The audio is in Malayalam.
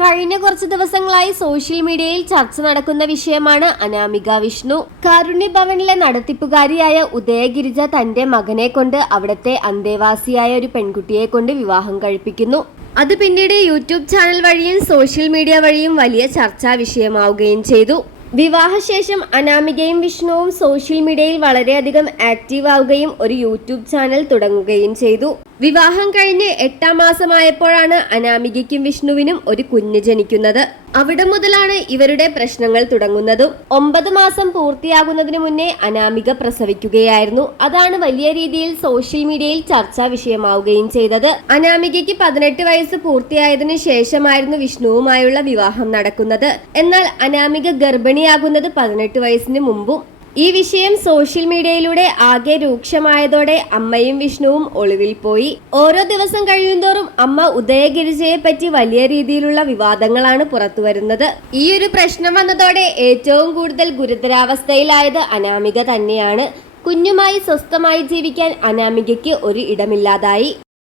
കഴിഞ്ഞ കുറച്ച് ദിവസങ്ങളായി സോഷ്യൽ മീഡിയയിൽ ചർച്ച നടക്കുന്ന വിഷയമാണ് അനാമിക വിഷ്ണു. കാരുണ്യ ഭവനിലെ നടത്തിപ്പുകാരിയായ ഉദയഗിരിജ തന്റെ മകനെ കൊണ്ട് അവിടുത്തെ അന്തേവാസിയായ ഒരു പെൺകുട്ടിയെ കൊണ്ട് വിവാഹം കഴിപ്പിക്കുന്നു. അത് പിന്നീട് യൂട്യൂബ് ചാനൽ വഴിയും സോഷ്യൽ മീഡിയ വഴിയും വലിയ ചർച്ചാ വിഷയമാവുകയും ചെയ്തു. വിവാഹശേഷം അനാമികയും വിഷ്ണുവും സോഷ്യൽ മീഡിയയിൽ വളരെയധികം ആക്റ്റീവ് ആവുകയും ഒരു യൂട്യൂബ് ചാനൽ തുടങ്ങുകയും ചെയ്തു. വിവാഹം കഴിഞ്ഞ് 8ാം മാസമായപ്പോഴാണ് അനാമികയ്ക്കും വിഷ്ണുവിനും ഒരു കുഞ്ഞ് ജനിക്കുന്നത്. അവിടെ മുതലാണ് ഇവരുടെ പ്രശ്നങ്ങൾ തുടങ്ങുന്നതും. 9 മാസം പൂർത്തിയാകുന്നതിന് മുന്നേ അനാമിക പ്രസവിക്കുകയായിരുന്നു. അതാണ് വലിയ രീതിയിൽ സോഷ്യൽ മീഡിയയിൽ ചർച്ചാ വിഷയമാവുകയും ചെയ്തത്. അനാമികയ്ക്ക് 18 വയസ്സ് പൂർത്തിയായതിനു ശേഷമായിരുന്നു വിഷ്ണുവുമായുള്ള വിവാഹം നടക്കുന്നത്. എന്നാൽ അനാമിക ഗർഭിണിയാകുന്നത് 18 വയസ്സിന് മുമ്പും. ഈ വിഷയം സോഷ്യൽ മീഡിയയിലൂടെ ആകെ രൂക്ഷമായതോടെ അമ്മയും വിഷ്ണുവും ഒളിവിൽ പോയി. ഓരോ ദിവസം കഴിയുന്തോറും അമ്മ ഉദയഗിരിജയെ പറ്റി വലിയ രീതിയിലുള്ള വിവാദങ്ങളാണ് പുറത്തുവരുന്നത്. ഈ ഒരു പ്രശ്നം വന്നതോടെ ഏറ്റവും കൂടുതൽ ഗുരുതരാവസ്ഥയിലായത് അനാമിക തന്നെയാണ്. കുഞ്ഞുമായി സ്വസ്ഥമായി ജീവിക്കാൻ അനാമികയ്ക്ക് ഒരു ഇടമില്ലാതായി.